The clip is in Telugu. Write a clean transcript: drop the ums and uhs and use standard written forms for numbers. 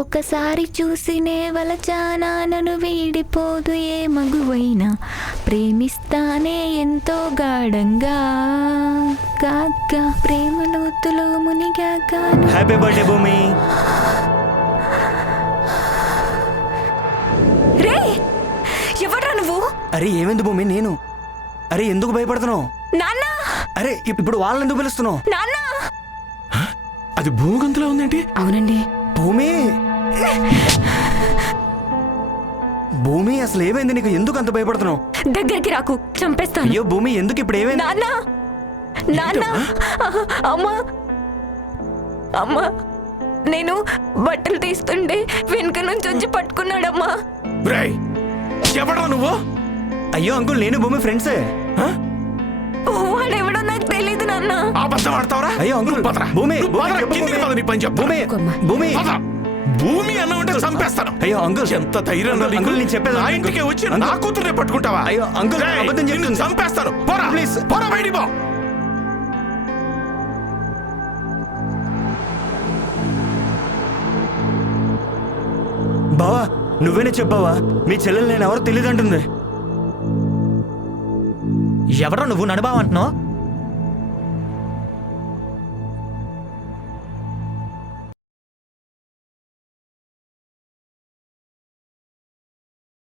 ఒకసారి చూసినే వలచానా నన్ను వీడిపోదు ఏ మగువైనా ప్రేమిస్తానే ఎంతో గాఢంగా గాగ్గా ప్రేమ లోతులో మునిగాక. హ్యాపీ బర్త్డే భూమి. రే ఎవడ్రా నువ్వు? అరే ఏమైంది భూమి? నేను. అరే ఎందుకు భయపడుతున్నావు? నాన్న. అరే ఇప్పుడు వాళ్ళని ఎందుకు పిలుస్తున్నావు? నాన్న. అది భూమి గొంతులో ఉందేంటి? అవునండి. భూమి భూమి అసలు ఏమైంది నీకు? ఎందుకు అంత భయపడుతున్నావు? దగ్గరికి రాకు, చంపేస్తాను. అయ్యో భూమి ఎందుకు? ఇప్పుడు ఏమైంది? నాన్న నాన్న అమ్మా అమ్మా నేను బట్టలు తీస్తుంటే వెనుక నుంచి వచ్చి పట్టుకున్నాడమ్మా. రేయ్ ఎవడా నువ్వు? అయ్యో అంకుల్ నేను భూమి ఫ్రెండ్సే. వాడెవడో నాకు తెలీదు నాన్న. అబద్ధం ఆడతావరా? అయ్యో అంకుల్ భూమి భూమి భూమి అన్నమంటే చంపేస్తాను. అయ్యో అంకుల్ ఎంత ధైర్యం అంకుల్ నేను చెప్పేది నా ఇంటికి వచ్చి నా కూతుర్నే పట్టుకుంటావా? అయ్యో అంకుల్ రేయ్, అబద్ధం నిన్ను చెప్తుంది. చంపేస్తాను. పోరా ప్లీజ్. పోరా బయటికి పో. బావా నువ్వేనే చెప్పావా? మీ చెల్లెలు నేను ఎవరో తెలియదు అంటుంది. ఎవరో నువ్వు నడబావంటున్నావు?